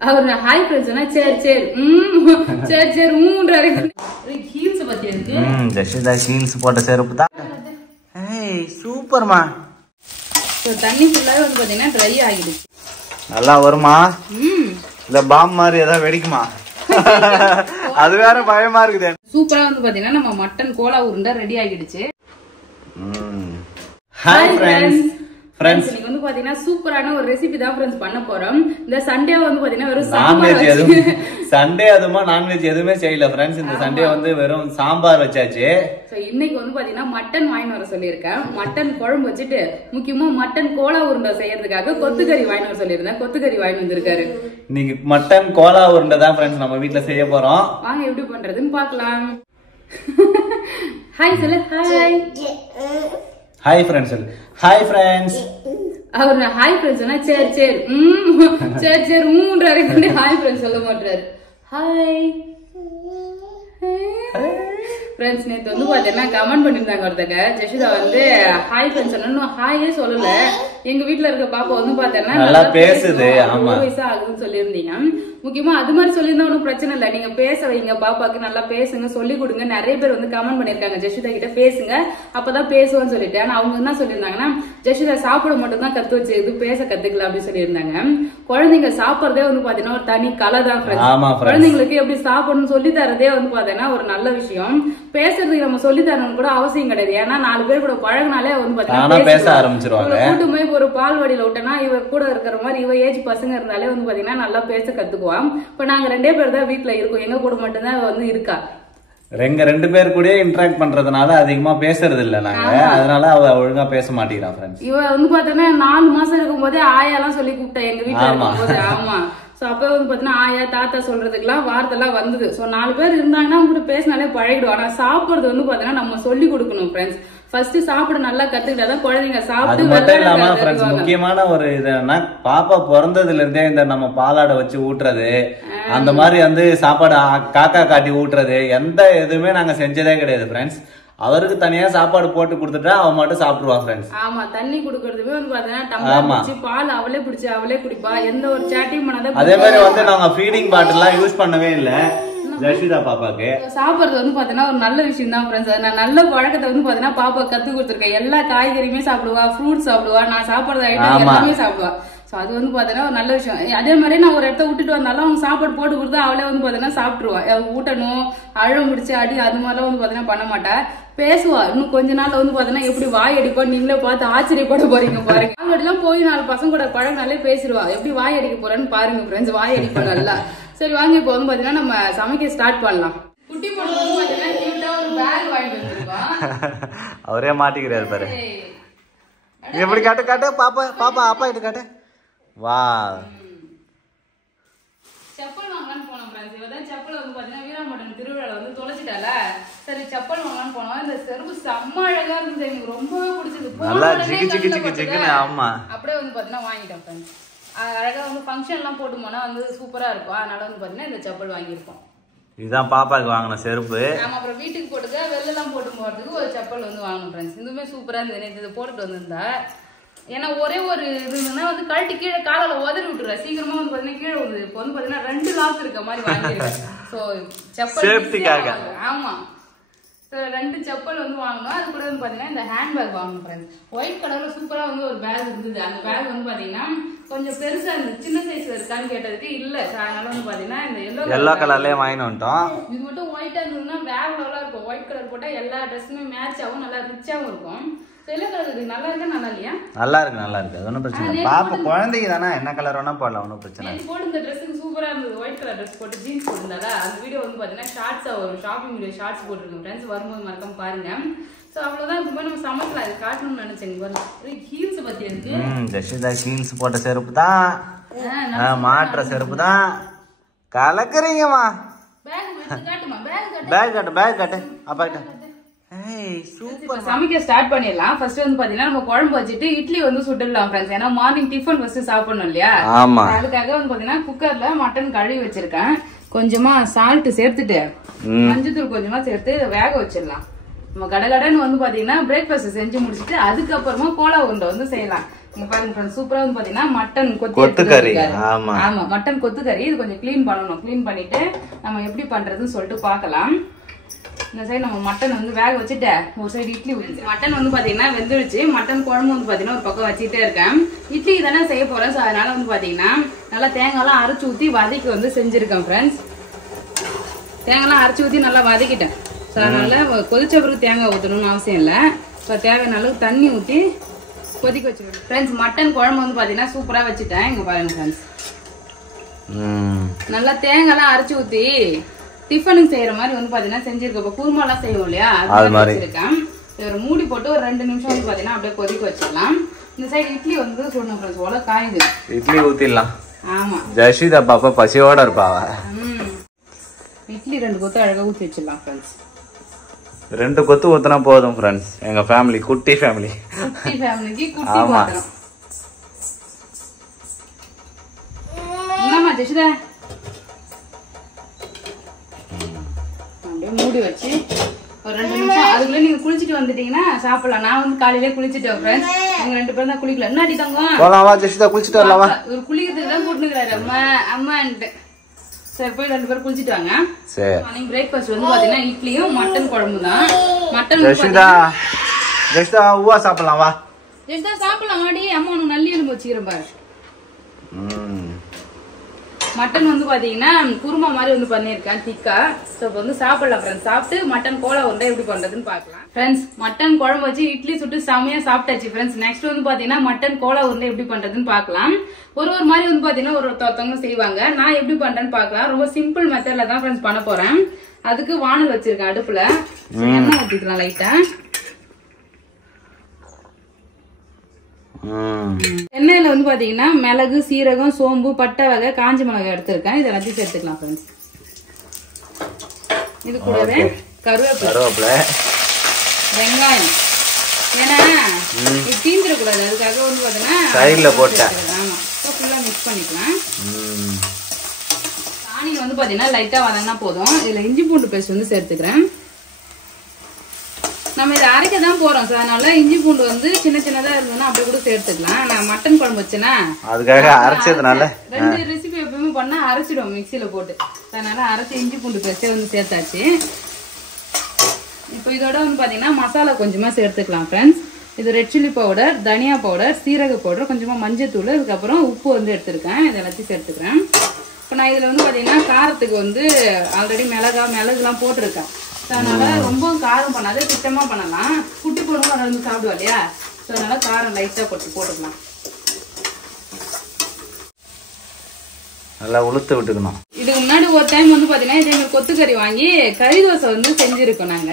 அவர் hi friends சொன்னா சரி சரி சரி சரி மூன்றாரு ஹீல்ஸ் பத்தி இருக்கு ஜஷிதா ஹீல்ஸ் போட்ட செருப்பு தான். ஏய் சூப்பர்மா. தண்ணி ஃபுல்லாவே வந்து பாத்தீங்கன்னா ட்ரை ஆகிடுச்சு. நல்லா வருமா? இல்ல பாம் மாதிரி ஏதாவது வெடிக்குமா? அது வேற பயமா இருக்குது. சூப்பரா வந்து பாத்தீங்கன்னா நம்ம மட்டன் கோலா உருண்டை ரெடி ஆகிடுச்சு. Hi friends. ஃப்ரெண்ட்ஸ் இன்னைக்கு வந்து பாத்தீங்கன்னா சூப்பரான ஒரு ரெசிபி தான் ஃப்ரெண்ட்ஸ் பண்ண போறோம். இந்த சண்டே வந்து பாத்தீங்கன்னா வெறும் நான்வெஜ் எதுவும் சண்டே அதுமா நான்வெஜ் எதுவுமே செய்யல ஃப்ரெண்ட்ஸ். இந்த சண்டே வந்து வெறும் சாம்பார் வச்சாச்சு. சோ இன்னைக்கு வந்து பாத்தீங்கன்னா மட்டன் வாங்கிட்டு வர சொல்லியிருக்கேன். மட்டன் குழம்பு வச்சுட்டு முக்கியமா மட்டன் கோலா உருண்டை செய்யறதுக்காக கொத்துக்கறி வாங்கிட்டு வர சொல்லியிருந்தேன். கொத்துக்கறி வாங்கிட்டு வந்திருக்காரு. இன்னைக்கு மட்டன் கோலா உருண்டை தான் ஃப்ரெண்ட்ஸ் நம்ம வீட்ல செய்ய போறோம். வாங்க எப்படி பண்றதுன்னு பாக்கலாம். ஹாய் சொல்லு. Hi hi friends. Hi friends. அவர் ஹாய் ஃப்ரெண்ட்ஸ் சொன்னா சரி சரி சரி சரி மூன்றாரு ஹாய் ஃப்ரெண்ட்ஸ் சொல்ல மாட்டாரு. ஹாய் ஃப்ரெண்ட்ஸ் நேத்து வந்து பாத்தீங்கன்னா கமெண்ட் பண்ணிருந்தாங்க ஒருத்தங்க ஜஷிதா வந்து ஹாய் ஃப்ரெண்ட்ஸ் சொன்னா ஹாயே சொல்லல. எங்க வீட்டுல இருக்க பாப்பா வந்து பாத்தீங்கன்னா நல்லா பேசுது. ஆமா 1 வயசு ஆகுதுன்னு சொல்லியிருந்தீங்க. முக்கியமா அது மாதிரி சொல்லியிருந்தா ஒன்னும் பிரச்சனை இல்ல. நீங்க பேச வைங்க பாப்பாக்கு நல்லா பேசுங்க சொல்லி கொடுங்க. நிறைய பேர் வந்து கமெண்ட் பண்ணிருக்காங்க ஜஷிதா கிட்ட பேசுங்க அப்பதான் பேசுவான்னு சொல்லிட்டு. ஆனா அவங்க என்ன சொல்லியிருந்தாங்கன்னா ஜஷிதா சாப்பிட மட்டும் தான் கத்து வச்சு இது பேச கத்துக்கல அப்படின்னு சொல்லியிருந்தாங்க. குழந்தைங்க சாப்பிடறதே வந்து பாத்தீங்கன்னா ஒரு தனி கலை தான். குழந்தைங்களுக்கு எப்படி சாப்பிடணும்னு சொல்லி தரதே வந்து பாத்தீங்கன்னா ஒரு நல்ல விஷயம். பேசுறதுக்கு நம்ம சொல்லி தரணும் கூட அவசியம் கிடையாது. ஏன்னா 4 பேர் கூட பழகினாலே வந்து பாத்தீங்கன்னா பேச ஆரம்பிச்சிருவாங்க. கூட்டு போய் ஒரு பால் வடியில விட்டனா இவர் கூட இருக்கிற மாதிரி இவ ஏஜ் பசங்க இருந்தாலே வந்து பாத்தீங்கன்னா நல்லா பேச கத்துக்குவான். இப்ப நாங்க 2 பேர் தான் வீட்டுல இருக்கோம். எங்க கூட மட்டும்தான் வந்து இருக்கா. 2 பேர் கூட இன்டராக்ட் பண்றதுனால அதிகமா பேசுறது இல்ல நாங்க. அதனால அவ ஒழுங்கா பேச மாட்டேங்கிறா ஃப்ரெண்ட்ஸ். இவ வந்து பாத்தீங்கன்னா 4 மாசம் இருக்கும் போதே ஆயாலாம் சொல்லி கூப்பிட்டா எங்க வீட்டுல இருக்கும்போது. ஆமா சோ அப்ப வந்து பாத்தீங்கன்னா ஆயா தாத்தா சொல்றதுக்குலாம் வார்த்தைலாம் வந்தது. சோ 4 பேர் இருந்தாங்கன்னா அவங்க கூட பேசினாலே பழகிடும். ஆனா சாப்பிடுறது வந்து பாத்தீங்கன்னா நம்ம சொல்லி கொடுக்கணும் ஃப்ரெண்ட்ஸ். ஃபர்ஸ்ட் சாப்பிட நல்லா கத்துக்கிட்டாதான் குழந்தைங்க சாப்பிட்டு. அது மட்டும் இல்லாம ஃப்ரெண்ட்ஸ் முக்கியமான ஒரு இதுன்னா பாப்பா பிறந்ததுல இருந்தே இந்த நம்ம பாலாடை வச்சு ஊட்டுறது அந்த மாதிரி வந்து சாப்பாடு காக்கா காட்டி ஊட்டுறது எந்த எதுவுமே நாங்க செஞ்சதே கிடையாது ஃப்ரெண்ட்ஸ். அவருக்கு தனியா சாப்பாடு போட்டு கொடுத்துட்டா அவ மட்டும் சாப்பிடுவா ஃப்ரெண்ட்ஸ். ஆமா தண்ணி குடுக்கறதுமே வந்து பாத்தீங்கன்னா டம்ளர் வச்சு பால் அவளே பிடிச்சு அவளே குடிப்பா. எந்த ஒரு சாட்டிங் பண்ணாத. அதே மாதிரி வந்து நாங்க ஃபீடிங் பாட்டில் எல்லாம் யூஸ் பண்ணவே இல்ல ஜஷிதா பாப்பாக்கு. சாப்பிடுறது வந்து பாத்தீங்கன்னா ஒரு நல்ல விஷயம் தான் ஃப்ரெண்ட்ஸ். நான் நல்ல பழக்கத்தை வந்து பாத்தீங்கன்னா பாப்பா கத்து கொடுத்துருக்கேன். எல்லா காய்கறியுமே சாப்பிடுவா, ஃப்ரூட்ஸ் சாப்பிடுவா, நான் சாப்பிடுற ஐட்டம் எல்லாமே சாப்பிடுவா. சோ அது வந்து பாத்தீங்கன்னா ஒரு நல்ல விஷயம். அதே மாதிரி நான் ஒரு இடத்த விட்டுட்டு வந்தாலும் அவங்க சாப்பாடு போட்டு கொடுத்தா அவளே வந்து பாத்தீங்கன்னா சாப்பிட்டுருவா. ஊட்டணும் அழம் முடிச்சு அடி அது மாதிரிலாம் வந்து பாத்தீங்கன்னா பண்ண மாட்டா. பேசுவா. இன்னும் கொஞ்ச நாள்ல வந்து பாத்தீங்கன்னா எப்படி வாய் அடிப்பா நீங்களே பார்த்து ஆச்சரியப்பட போறீங்க பாருங்க. அவங்களாம் போய் 4 பசங்க கூட பழகினாலே பேசிடுவா. எப்படி வாய் அடிக்க போறேன்னு பாருங்க ஃப்ரெண்ட்ஸ். வாய் அடிப்பா நல்லா. சரி வாங்க இப்ப வந்து பாத்தீங்கன்னா நம்ம சமைக்க ஸ்டார்ட் பண்ணலாம். குட்டி பொண்ணு வந்து பாத்தீங்கன்னா கியூட்டா ஒரு பேக் வாங்கிட்டு வந்திருக்கா. அவரே மாட்டிக்கிறாரு பாரு. எப்படி காட்டு காட்டு பாப்பா பாப்பா அப்பா இது காட்டு. வா செப்பல் வாங்கலான்னு போனோம் ஃப்ரெண்ட்ஸ். இவதான் செப்பல் வந்து பாத்தீங்கன்னா வீராமட்டன் திருவிழால வந்து தொலைச்சிட்டால. சரி செப்பல் வாங்கலான்னு போனோம். இந்த செருப்பு செம்ம அழகா இருந்துச்சு. எனக்கு ரொம்பவே பிடிச்சது. நல்லா ஜிகி ஜிகி ஜிகி ஜிகின்னு. ஆமா அப்படியே வந்து பாத்தீங்கன்னா வாங்கிட்டோம் ஃப்ரெண்ட்ஸ். அழகா வந்து ஃபங்க்ஷன் எல்லாம் போட்டு போனா வந்து சூப்பரா இருக்கும். அதனால வந்து பாத்தீங்கன்னா இந்த செப்பல் வாங்கியிருக்கோம். இதுதான் பாப்பாக்கு வாங்கின செருப்பு. ஆமா அப்புறம் வீட்டுக்கு போட்டுக்க வெளில எல்லாம் போட்டு போறதுக்கு ஒரு செப்பல் வந்து வாங்கணும் ஃப்ரெண்ட்ஸ். இதுவுமே சூப்பரா இருந்தது. இது போட்டுட்டு வந்திருந்தா ஏன்னா ஒரே ஒரு இதுன்னா வந்து கழட்டி கீழே காலால உதறி விட்டுருவேன். சீக்கிரமா வந்து பாத்தீங்கன்னா கீழே வந்து இப்போ வந்து பாத்தீங்கன்னா 2 லாக் இருக்க மாதிரி வாங்கிருக்கேன். சோ செப்பல் சேஃப்டிக்காக. ஆமா 2 செப்பல் வந்து வாங்கணும். அது கூட வந்து பாத்தீங்கன்னா இந்த ஹேண்ட் பேக் வாங்கணும் ஃப்ரெண்ட்ஸ். ஒயிட் கலர்ல சூப்பரா வந்து ஒரு பேக் இருந்தது. அந்த பேக் வந்து பாத்தீங்கன்னா கொஞ்சம் பெருசா இருந்தது. சின்ன சைஸ்ல இருக்கான்னு கேட்டதுக்கு இல்ல. அதனால வந்து பாத்தீங்கன்னா இந்த எல்லோ கலர்லயே வாங்கிட்டு வந்துட்டோம். இது மட்டும் ஒயிட்டா இருந்ததுன்னா வேற லெவலா இருக்கும். ஒயிட் கலர் போட்டா எல்லா ட்ரெஸ்ஸுமே மேட்ச் ஆகும். நல்லா ரிச்சாவும் இருக்கும். எல்லோ கலர் நல்லா இருக்கா நல்லா இல்லையா? நல்லா இருக்கு நல்லா இருக்கு. அது ஒன்றும் பிரச்சனை இல்லை. பாப்பா குழந்தைக்கு தானே என்ன கலர் வேணா போடலாம். ஒன்றும் பிரச்சனை இல்லை. போட்டு இந்த ட்ரெஸ்ஸுக்கு சூப்பரா இருந்தது. ஒயிட் கலர் ட்ரெஸ் போட்டு ஜீன்ஸ் போட்டிருந்தால அந்த வீடியோ வந்து பாத்தீங்கன்னா ஷார்ட்ஸா வரும். ஷாப்பிங் வீடியோ ஷார்ட்ஸ் போட்டுருக்கோம் ஃப்ரெண்ட்ஸ். வரும்போது மறக்காம பாருங்க. சோ அவ்வளவுதான். இப்போ நம்ம சமைக்கலாம். இது காட்டணும்னு நினைச்சேங்க. ஹீல்ஸ் பத்தி இருக்கு. ஜஷிதா ஹீல்ஸ் போட்ட செருப்பு தான் மாற்ற செருப்பு தான் கலக்குறீங்கம்மா. பேக் காட்டு பேக் காட்டு அப்பா கிட்ட. சமைக்க ஸ்டார்ட் பண்ணிடலாம். ஃபர்ஸ்ட் வந்து பாத்தீங்கன்னா நம்ம குழம்பு வச்சுட்டு இட்லி வந்து சுட்டுடலாம் ஃப்ரெண்ட்ஸ். ஏன்னா மார்னிங் டிஃபன் ஃபர்ஸ்ட் சாப்பிடணும் இல்லையா? அதுக்காக வந்து பாத்தீங்கன்னா குக்கர்ல மட்டன் கழுவி வச்சிருக்கேன். கொஞ்சமா சால்ட் சேர்த்துட்டு மஞ்சத்தூள் கொஞ்சமா சேர்த்து வேக வச்சிடலாம். நம்ம கடகடன்னு வந்து பாத்தீங்கன்னா பிரேக்ஃபாஸ்ட் செஞ்சு முடிச்சுட்டு அதுக்கப்புறமா கோலா உருண்டை வந்து செய்யலாம். இங்க பாருங்க ஃப்ரெண்ட்ஸ் சூப்பரா வந்து பாத்தீங்கன்னா மட்டன் கொத்துக்கறி. ஆமா ஆமா மட்டன் கொத்துக்கறி. இது கொஞ்சம் க்ளீன் பண்ணணும். க்ளீன் பண்ணிட்டு நம்ம எப்படி பண்றதுன்னு சொல்லிட்டு பார்க்கலாம். இந்த சைடு நம்ம மட்டன் வந்து வேக வச்சுட்டு ஒரு சைடு இட்லி ஊற்றி மட்டன் வந்து பாத்தீங்கன்னா வெந்துடுச்சு. மட்டன் குழம்பு வந்து பாத்தீங்கன்னா ஒரு பக்கம் வச்சுட்டே இருக்கேன். இட்லி தானே செய்ய போறேன். ஸோ அதனால வந்து பாத்தீங்கன்னா நல்லா தேங்காய்லாம் அரைச்சு ஊற்றி வதக்கி வந்து செஞ்சிருக்கேன் ஃப்ரெண்ட்ஸ். தேங்காய்லாம் அரைச்சி ஊற்றி நல்லா வதக்கிட்டேன். ஸோ அதனால கொதிச்ச பிறகு தேங்காய் ஊற்றணும்னு அவசியம் இல்லை. ஸோ தேவையான அளவுக்கு தண்ணி ஊற்றி கொதிக்க வச்சுருக்கேன் ஃப்ரெண்ட்ஸ். மட்டன் குழம்பு வந்து பாத்தீங்கன்னா சூப்பரா வச்சுட்டேன். இங்க பாருங்க ஃப்ரெண்ட்ஸ் நல்லா தேங்காய்லாம் அரைச்சி ஊற்றி டிஃபனுக்கு செய்யற மாதிரி வந்து பாத்தீங்கன்னா செஞ்சிருக்கோம். இப்போ குருமாலாம் செய்வோம் இல்லையா அது மாதிரி வச்சிருக்கேன். ஒரு மூடி போட்டு ஒரு 2 நிமிஷம் வந்து பாத்தீங்கன்னா அப்படியே கொதிக்க வச்சிடலாம். இந்த சைடு இட்லி வந்து சொல்லணும் ஃப்ரெண்ட்ஸ். ஓல காயுது. இட்லி ஊத்திடலாம். ஆமா ஜெயஸ்ரீதா பாப்பா பசியோட இருப்பாவ. இட்லி 2 கொத்து அழகா ஊத்தி வச்சிடலாம் ஃப்ரெண்ட்ஸ். 2 கொத்து ஊத்தினா போதும் ஃப்ரெண்ட்ஸ். எங்க ஃபேமிலி குட்டி ஃபேமிலி. குட்டி ஃபேமிலிக்கு குட்டி பாத்திரம். என்னம்மா ஜெயஸ்ரீதா மூடி வச்சு ஒரு 2 நிமிஷம் அதுக்குள்ள நீங்க குளிச்சுட்டு வந்துட்டீங்கன்னா சாப்பிடலாம். நான் வந்து காலையிலே குளிச்சுட்டேன் ஃப்ரெண்ட்ஸ். எங்க 2 பேரும் தான் குளிக்கல. என்னாடி தங்கம் போலாமா ஜெஷிதா குளிச்சிட்டு வரலாமா? ஒரு குளிக்கிறதுக்கு தான் கூட்டினுக்குறாரு அம்மா அம்மான்ட்டு. சரி போய் 2 பேரும் குளிச்சிட்டு வாங்க. சரி மார்னிங் பிரேக்ஃபாஸ்ட் வந்து பாத்தீங்கன்னா இட்லியும் மட்டன் குழம்பு தான். மட்டன் ஜெஷிதா ஊவா சாப்பிடலாம் வா. ஜெஷிதா சாப்பிடலாம் வாடி. அம்மா உனக்கு நல்லி எலும்பு வச்சுக்கிறேன் பாரு. மட்டன் வந்து பாத்தீங்கன்னா குருமா மாதிரி வந்து பண்ணிருக்கேன் திக்கா. சோ வந்து சாப்பிடலாம் ஃப்ரெண்ட்ஸ். சாப்பிட்டு மட்டன் கோலா உருண்டை எப்படி பண்றதுன்னு பாக்கலாம் ஃப்ரெண்ட்ஸ். மட்டன் குழம்பு வச்சு இட்லி சுட்டு செமையா சாப்பிட்டாச்சு ஃப்ரெண்ட்ஸ். நெக்ஸ்ட் வந்து பாத்தீங்கன்னா மட்டன் கோலா உருண்டை எப்படி பண்றதுன்னு பாக்கலாம். ஒரு மாதிரி வந்து பாத்தீங்கன்னா ஒருத்தவங்க செய்வாங்க. நான் எப்படி பண்றேன்னு பாக்கலாம். ரொம்ப சிம்பிள் மெத்தட்ல தான் ஃப்ரெண்ட்ஸ் பண்ண போறேன். அதுக்கு வானல் வச்சிருக்கேன் அடுப்புல. எண்ணெய் ஊத்திக்கலாம் லைட்டா. எண்ணெயில வந்து பாத்தீங்கன்னா மிளகு சீரகம் சோம்பு பட்டை வகை காஞ்ச மிளகாய் எடுத்திருக்கேன். இதை எல்லாத்தையும் சேர்த்துக்கலாம் ஃப்ரெண்ட்ஸ். இது கூடவே கருவேப்பிலை வெங்காயம். ஏன்னா இது தீந்துடக்கூடாது அதுக்காக வந்து பாத்தீங்கன்னா சைடுல போட்டேன். ஆமா ஃபுல்லா மிக்ஸ் பண்ணிக்கலாம். ஆனியன் வந்து பாத்தீங்கன்னா லைட்டா வதங்கினா போதும். இதுல இஞ்சி பூண்டு பேஸ்ட் வந்து சேர்த்துக்கிறேன். நம்ம இதை அரைக்க தான் போறோம். அதனால இஞ்சி பூண்டு வந்து சின்ன சின்னதா இருந்ததுன்னா அப்படியே கூட சேர்த்துக்கலாம். நான் மட்டன் குழம்பு வச்சேன்னா அதுக்காக அரைச்சதுனால 2 ரெசிபி எப்பவுமே பண்ணா அரைச்சிடுவோம் மிக்சியில போட்டு. அதனால அரைச்சி இஞ்சி பூண்டு பேஸ்டே வந்து சேர்த்தாச்சு. இப்போ இதோட வந்து பாத்தீங்கன்னா மசாலா கொஞ்சமா சேர்த்துக்கலாம் ஃப்ரெண்ட்ஸ். இது ரெட் சில்லி பவுடர், தனியா பவுடர், சீரக பவுடர், கொஞ்சமா மஞ்சத்தூள், அதுக்கப்புறம் உப்பு வந்து எடுத்திருக்கேன். இது எல்லாத்தையும் சேர்த்துக்கிறேன். இப்போ நான் இதுல வந்து பாத்தீங்கன்னா காரத்துக்கு வந்து ஆல்ரெடி மிளகுலாம் போட்டிருக்கேன். அதனால ரொம்ப காரம் பண்ணாத திட்டமா பண்ணலாம். குட்டி பொண்ணு அதை வந்து சாப்பிடுவா இல்லையா. அதனால காரம் லைட்டா போட்டுக்கலாம். நல்லா உளுத்து விட்டுக்கணும். இதுக்கு முன்னாடி ஒரு டைம் வந்து பாத்தீங்கன்னா இதே மாதிரி கொத்துக்கறி வாங்கி கறி தோசை வந்து செஞ்சிருக்கோம் நாங்க.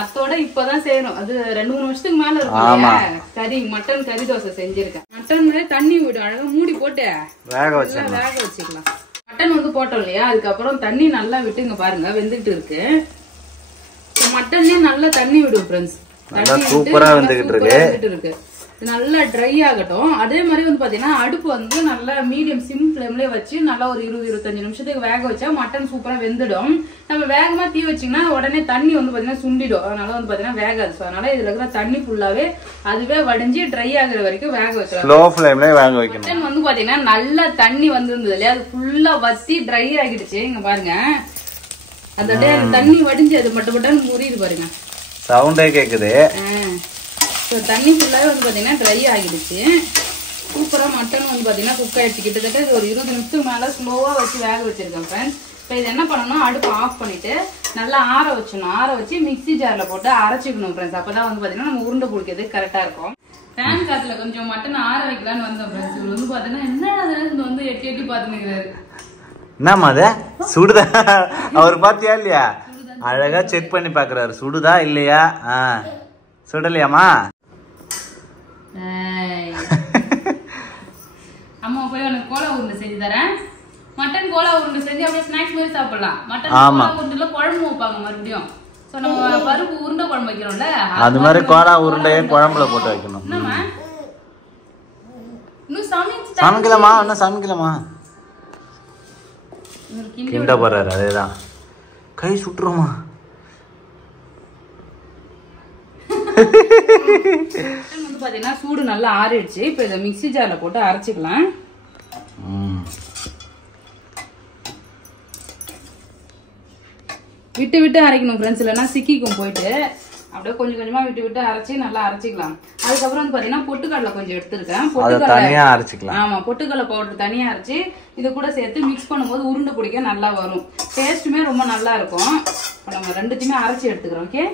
அத்தோட இப்பதான் செய்யணும். அது 2-3 வருஷத்துக்கு மேல இருக்கும். மட்டன் கறி தோசை செஞ்சிருக்கேன். மட்டன் தண்ணி விடும் அழகா மூடி போட்டு வேக வச்சுக்கலாம். மட்டன் வந்து போட்டோம் இல்லையா. அதுக்கப்புறம் தண்ணி நல்லா விட்டு இங்க பாருங்க வெந்துட்டு இருக்கு. மட்டன்லயே நல்லா தண்ணி விடும் ஃப்ரெண்ட்ஸ். சூப்பரா வந்துகிட்டு இருக்கு. நல்லா ட்ரை ஆகட்டும். அதே மாதிரி வந்து பாத்தீங்கன்னா அடுப்பு வந்து நல்லா மீடியம் சிம் ஃபிளேம்லயே வச்சு நல்லா ஒரு 20-25 நிமிஷத்துக்கு வேக வச்சா மட்டன் சூப்பரா வெந்துடும். நம்ம வேகமா தீ வச்சீங்கன்னா உடனே தண்ணி வந்து பாத்தீங்கன்னா சுண்டிடும். அதனால வந்து பாத்தீங்கன்னா வேகாது. அதனால இதுல இருக்கிற தண்ணி ஃபுல்லாவே அதுவே வடிஞ்சு ட்ரை ஆகுற வரைக்கும் வேக வச்சிடலாம். ஸ்லோ ஃபிளேம்ல வேக வைக்கணும். மட்டன் வந்து பாத்தீங்கன்னா நல்லா தண்ணி வந்திருந்தது இல்லையா. அது ஃபுல்லா வத்தி ட்ரை ஆகிடுச்சு. இங்க பாருங்க அந்த தண்ணி வடிஞ்சு அது மட்டும் முறியுது பாருங்க. சவுண்டே கேக்குது. தண்ணி ஃபுல்லாவே வந்து பாத்தீங்கன்னா ட்ரை ஆகிடுச்சு. சூப்பரா மட்டன் வந்து பாத்தீங்கன்னா குக் ஆயிடுச்சு. கிட்டத்தட்ட இது ஒரு 20 நிமிஷத்துக்கு மேல ஸ்லோவா வச்சு வேக வச்சிருக்கேன் ஃப்ரெண்ட்ஸ். இப்போ இது என்ன பண்ணணும் அடுப்பு ஆஃப் பண்ணிட்டு நல்லா ஆற வச்சிடணும். ஆற வச்சு மிக்ஸி ஜார்ல போட்டு அரைச்சிக்கணும் ஃப்ரெண்ட்ஸ். அப்பதான் வந்து பாத்தீங்கன்னா நம்ம உருண்டை பிடிக்கிறதுக்கு கரெக்டா இருக்கும். ஃபேன் காத்துல கொஞ்சம் மட்டன் ஆற வைக்கலான்னு வந்தோம் ஃப்ரெண்ட்ஸ். இவர் வந்து பாத்தீங்கன்னா என்ன வந்து எட்டி பாத்துக்கிறாரு. என்னம்மா அது சுடுதா? அவர் பாத்தியா இல்லையா அழகா செக் பண்ணி பாக்குறாரு சுடுதா இல்லையா. சுடலையாமா? அம்மா போய் உனக்கு கோலா உருண்டை செஞ்சு தரேன். மட்டன் கோலா உருண்டை செஞ்சு அப்படியே ஸ்நாக்ஸ் மாதிரி சாப்பிடலாம். மட்டன் கோலா உருண்டைல குழம்பு வைப்பாங்க மறுபடியும். சோ நம்ம பருப்பு உருண்டை குழம்பு வைக்கிறோம்ல அது மாதிரி கோலா உருண்டையை குழம்புல போட்டு வைக்கணும். என்னம்மா இன்னும் சமைக்கலாமா? இன்னும் சமைக்கலாமா? கிண்ட போறாரு. அதேதான் கை சுட்டுருமா? வந்து பாத்தீங்கன்னா சூடு நல்லா ஆறிடுச்சு. இப்ப இதை மிக்ஸி ஜார்ல போட்டு அரைச்சிக்கலாம். விட்டு விட்டு அரைக்கணும் ஃப்ரெண்ட்ஸ், இல்லைன்னா சிக்கிக்கும் போயிட்டு. அப்படியே கொஞ்சம் கொஞ்சமா விட்டு விட்டு அரைச்சி நல்லா அரைச்சிக்கலாம். அதுக்கப்புறம் வந்து பாத்தீங்கன்னா பொட்டுக்கடலை கொஞ்சம் எடுத்துருக்கேன். தனியா அரைச்சிக்கலாம். ஆமா, பொட்டுக்கடலை பவுடர் தனியா அரைச்சி இது கூட சேர்த்து மிக்ஸ் பண்ணும்போது உருண்டை பிடிக்க நல்லா வரும். டேஸ்ட்டுமே ரொம்ப நல்லா இருக்கும். நம்ம ரெண்டுத்தையுமே அரைச்சி எடுத்துக்கிறோம். Okay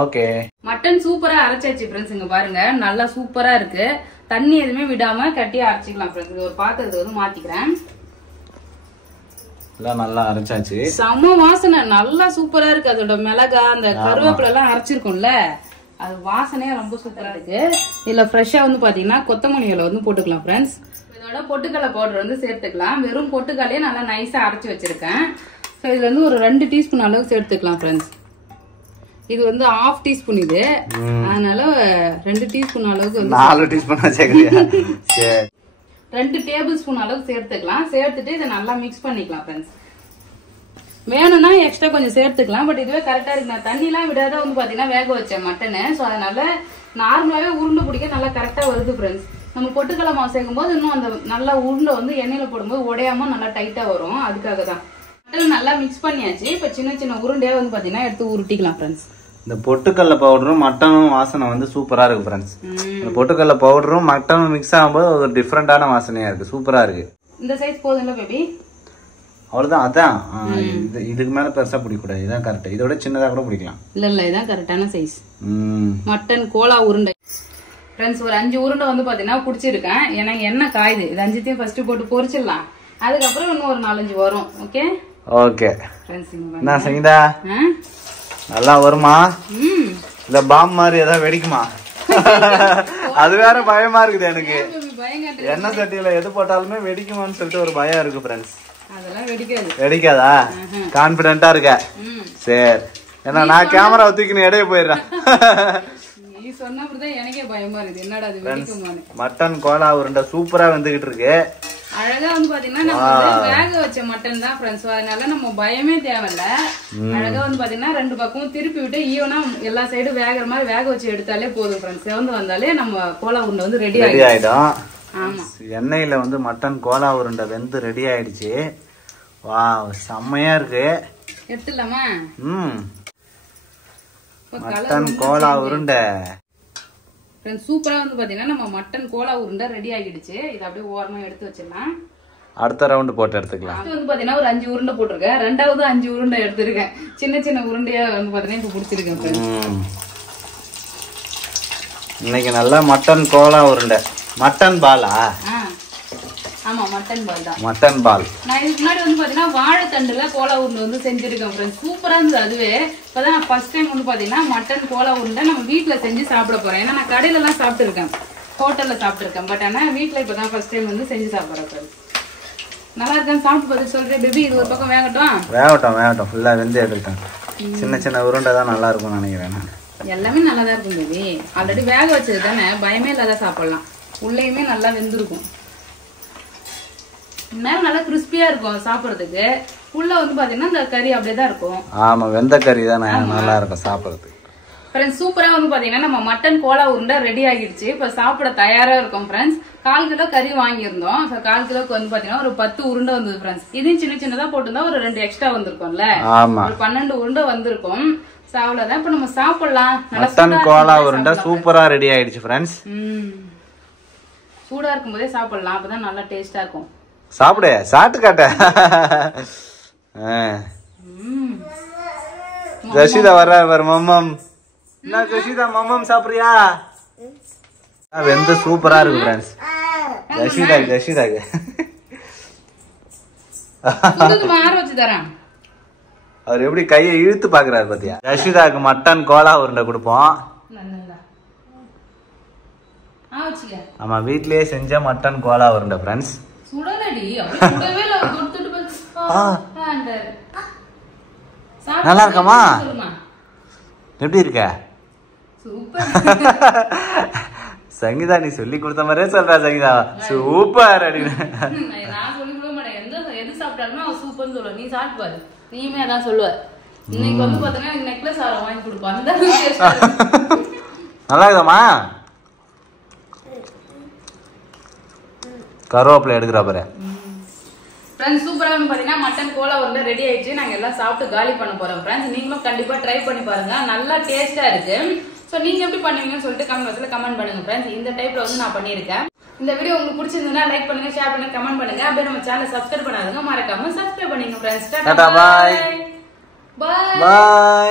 okay. மட்டன் சூப்பரா அரைச்சாச்சு ஃப்ரெண்ட்ஸ். இங்க பாருங்க நல்லா சூப்பரா இருக்கு. தண்ணி எதுவுமே விடாம கட்டியா அரைச்சிக்கலாம் ஃப்ரெண்ட்ஸ். இது ஒரு பாத்திரத்தை வந்து மாத்திக்கிறேன். நல்லா அரைச்சாச்சு. செம்ம வாசனை, நல்லா சூப்பரா இருக்கு. அதோட மிளகா அந்த கருவேப்பிலை எல்லாம் அரைச்சிருக்கோம்ல, அது வாசனையா ரொம்ப சூப்பரா இருக்கு. இதுல ஃப்ரெஷ்ஷா வந்து பாத்தீங்கன்னா கொத்தமல்லி இலை வந்து போட்டுக்கலாம் ஃப்ரெண்ட்ஸ். இதோட பொட்டுக்கடலை பவுடர் வந்து சேர்த்துக்கலாம். வெறும் பொட்டுக்கடலையே நல்லா நைஸா அரைச்சி வச்சிருக்கேன். இதுல வந்து ஒரு 2 டீஸ்பூன் அளவுக்கு சேர்த்துக்கலாம் ஃப்ரெண்ட்ஸ். இது வந்து 1/2 டீஸ்பூன் இது, அதனால 2 டீஸ்பூன் அளவுக்கு வந்து 4 டீஸ்பூன் சேர்க்கறியா? சரி, 2 டேபிள் ஸ்பூன் அளவுக்கு சேர்த்துக்கலாம். சேர்த்துட்டு இதை நல்லா மிக்ஸ் பண்ணிக்கலாம் ஃப்ரெண்ட்ஸ். வேணும்னா எக்ஸ்ட்ரா கொஞ்சம் சேர்த்துக்கலாம். பட் இதுவே கரெக்டா இருக்கு. நான் தண்ணி எல்லாம் விடாத வந்து பாத்தீங்கன்னா வேக வச்சேன் மட்டனு. ஸோ அதனால நார்மலாவே உருண்டை பிடிக்க நல்லா கரெக்டா வருது ஃப்ரெண்ட்ஸ். நம்ம பொட்டுக்கடலை மாவு சேர்க்கும் போது இன்னும் அந்த நல்லா உருண்டை வந்து எண்ணெயில போடும்போது உடையாம நல்லா டைட்டா வரும். அதுக்காக தான் மட்டன் நல்லா மிக்ஸ் பண்ணியாச்சு. இப்ப சின்ன சின்ன உருண்டையா வந்து பாத்தீங்கன்னா எடுத்து உருட்டிக்கலாம் ஃப்ரெண்ட்ஸ். இந்த பொட்டுக்கடலை பவுடரும் மட்டனும் வாசனை வந்து சூப்பரா இருக்கு ஃப்ரெண்ட்ஸ். இந்த பொட்டுக்கடலை பவுடரும் மட்டனும் மிக்ஸ் ஆகும்போது ஒரு டிஃப்ரெண்டான வாசனையா இருக்கு. சூப்பரா இருக்கு. இந்த சைஸ் போதும்ல பேபி? அவ்வளவுதான். அதான் இதுக்கு மேல பெருசா பிடிக்கூடாது. இதான் கரெக்ட். இதோட சின்னதா கூட பிடிக்கலாம். இல்ல இதான் கரெக்டான சைஸ். மட்டன் கோலா உருண்டை ஃப்ரெண்ட்ஸ் ஒரு 5 உருண்டை வந்து பாத்தீங்கன்னா பிடிச்சிருக்கேன். ஏன்னா எண்ணெய் காயுது. இது 5த்தையும் ஃபர்ஸ்ட் போட்டு பொரிச்சிடலாம். அதுக்கப்புறம் இன்னும் ஒரு 4-5 வரும். Okay okay friends. என்ன சங்கீதா, நல்லா வருமா? இல்ல பாம் மாதிரி ஏதாவது வெடிக்குமா? அது வேற பயமா இருக்குது எனக்கு. எண்ணெய் சட்டியில எது போட்டாலுமே வெடிக்குமான்னு சொல்லிட்டு ஒரு பயம் இருக்கு ஃப்ரெண்ட்ஸ். அதெல்லாம் வெடிக்காது. வெடிக்காதா? கான்பிடென்ட்டா இருக்க? சரி. ஏன்னா நான் கேமரா தூக்கின்னு இடையே போயிடுறேன். நீ சொன்னப்பதான் எனக்கே பயமா இருக்கு. என்னடா அது வெடிக்குமான்னு. மட்டன் கோலா உருண்டை சூப்பரா வந்துகிட்டு இருக்கு. அழகா வந்து பாத்தீங்கன்னா நம்ம வேக வச்ச மட்டன் தான் ஃப்ரெண்ட்ஸ். அதனால நம்ம பயமே தேவையில்ல. அழகா வந்து பாத்தீங்கன்னா 2 பக்கமும் திருப்பி விட்டு ஈவனா எல்லா சைடும் வேகிற மாதிரி வேக வச்சு எடுத்தாலே போதும் ஃப்ரெண்ட்ஸ். செவந்து வந்தாலே நம்ம கோலா உருண்டை வந்து ரெடி ஆயிடும். ஆமா, எண்ணெயில வந்து மட்டன் கோலா உருண்டை வெந்து ரெடி ஆயிடுச்சு. வா, செம்மையா இருக்கு. எடுத்துடலாமா? மட்டன் கோலா உருண்டை சூப்பரா வந்து பாத்தீங்கன்னா நம்ம மட்டன் கோலா உருண்டை ரெடி ஆகிடுச்சு. இது அப்படியே ஓரமா எடுத்து வச்சிடலாம். அடுத்த ரவுண்ட் போட்டு எடுத்துக்கலாம். வந்து பாத்தீங்கன்னா ஒரு 5 உருண்டை போட்டிருக்கேன். 2வது 5 உருண்டை எடுத்திருக்கேன். சின்ன சின்ன உருண்டையா வந்து பாத்தீங்கன்னா இப்ப பிடிச்சிருக்கேன். இன்னைக்கு நல்லா மட்டன் கோலா உருண்டை. மட்டன் பாலா? ஆமா, மட்டன் பால் தான். மட்டன் பால். நான் இதுக்கு முன்னாடி வந்து பாத்தீங்கன்னா வாழைத்தண்டுல கோலா உருண்டை வந்து செஞ்சிருக்கேன் ஃப்ரெண்ட்ஸ். சூப்பரா இருந்தது. அதுவே இப்பதான் நான் ஃபர்ஸ்ட் டைம் வந்து பாத்தீங்கன்னா மட்டன் கோலா உருண்டை நம்ம வீட்டுல செஞ்சு சாப்பிட போறேன். ஏன்னா நான் கடையில எல்லாம் சாப்பிட்டு இருக்கேன், ஹோட்டல்ல சாப்பிட்டு இருக்கேன். பட் ஆனா வீட்டுல இப்பதான் ஃபர்ஸ்ட் டைம் வந்து செஞ்சு சாப்பிடுறேன் ஃப்ரெண்ட்ஸ். நல்லா இருக்கான்னு சாப்பிட்டு பார்த்து சொல்றேன் பேபி. இது ஒரு பக்கம் வேகட்டும். வேகட்டும் ஃபுல்லா வெந்து எடுத்துட்டேன். சின்ன சின்ன உருண்டை தான் நல்லா இருக்கும்னு நினைக்கிறேன். எல்லாமே நல்லா தான் இருக்கும் பேபி. ஆல்ரெடி வேக வச்சது தானே, பயமே இல்லாத சாப்பிடலாம். உள்ளேயுமே நல்லா வெந்திருக்கும். நேரம் நல்லா கிறிஸ்பியா இருக்கும் சாப்பிடுறதுக்கு. உள்ள வந்து பாத்தீங்கன்னா இந்த கறி அப்படியேதான் இருக்கும். ஆமா, வெந்த கறி தான் நல்லா இருக்கும் சாப்பிடுறதுக்கு. ஃப்ரெண்ட்ஸ் சூப்பரா வந்து பாத்தீங்கன்னா நம்ம மட்டன் கோலா உருண்டை ரெடி ஆகிடுச்சு. இப்ப சாப்பிட தயாரா இருக்கும் ஃப்ரெண்ட்ஸ். 1/4 கிலோ கறி வாங்கியிருந்தோம். 1/4 கிலோக்கு வந்து பாத்தீங்கன்னா ஒரு 10 உருண்டை வந்தது ஃப்ரெண்ட்ஸ். இதையும் சின்ன சின்னதா போட்டுருந்தா ஒரு 2 எக்ஸ்ட்ரா வந்திருக்கும்ல. ஒரு 12 உருண்டை வந்திருக்கும். அவ்வளவுதான். இப்ப நம்ம சாப்பிடலாம். மட்டன் கோலா உருண்டை சூப்பரா ரெடி ஆயிடுச்சு ஃப்ரெண்ட்ஸ். சூடா இருக்கும் போதே சாப்பிடலாம். அப்பதான் நல்லா டேஸ்டா இருக்கும். சாப்பிடு, சாப்பிட்டு காட்ட. ஜஷிதா வர்றாரு மம்மம். என்ன ஜஷிதா மம்மம் சாப்பிடுறியா? வெந்து சூப்பரா இருக்கு ஃப்ரெண்ட்ஸ். ஜஷிதா மாற வச்சு தரேன். அவர் எப்படி கையை இழுத்து பாக்குறாரு பாத்தியா? ஜஷிதாக்கு மட்டன் கோலா உருண்டை கொடுப்போம். ஆமா, வீட்லயே செஞ்ச மட்டன் கோலா உருண்டை ஃப்ரெண்ட்ஸ். நல்லா இருக்கமா? எப்படி இருக்க? சங்கீதா நீ சொல்லி கொடுத்த மாதிரியே சொல்ற சங்கீதா. சூப்பர் அப்படின்னு நான் சொல்லி கொடுக்க மாட்டேன். எது சாப்பிட்டாலுமே அவ சூப்பர்னு சொல்லுவ. நீ சாப்பிட்டு பாரு, நீயுமே அதான் சொல்லுவ. இன்னைக்கு வந்து பாத்தீங்கன்னா நெக்லஸ் ஆரம் வாங்கி கொடுப்பா. அந்த நல்லா இருக்குதாம்மா? கருவேப்பிலை எடுக்கிறா பாரு. ஃப்ரெண்ட்ஸ் சூப்பரா வந்து பாத்தீங்கன்னா மட்டன் கோலா வந்து ரெடி ஆயிடுச்சு. நாங்க எல்லாம் சாப்பிட்டு காலி பண்ண போறோம் ஃப்ரெண்ட்ஸ். நீங்களும் கண்டிப்பா ட்ரை பண்ணி பாருங்க, நல்லா டேஸ்டா இருக்கு. சோ நீங்க எப்படி பண்ணுவீங்கன்னு சொல்லிட்டு கமெண்ட் பாக்ஸ்ல கமெண்ட் பண்ணுங்க ஃப்ரெண்ட்ஸ். இந்த டைப்ல வந்து நான் பண்ணிருக்கேன். இந்த வீடியோ உங்களுக்கு பிடிச்சிருந்தா லைக் பண்ணுங்க, ஷேர் பண்ணுங்க, கமெண்ட் பண்ணுங்க. அப்படியே நம்ம சேனலை சப்ஸ்கிரைப் பண்ணாதவங்க மறக்காம சப்ஸ்கிரைப் பண்ணுங்க friends. Tata, bye. Bye. By.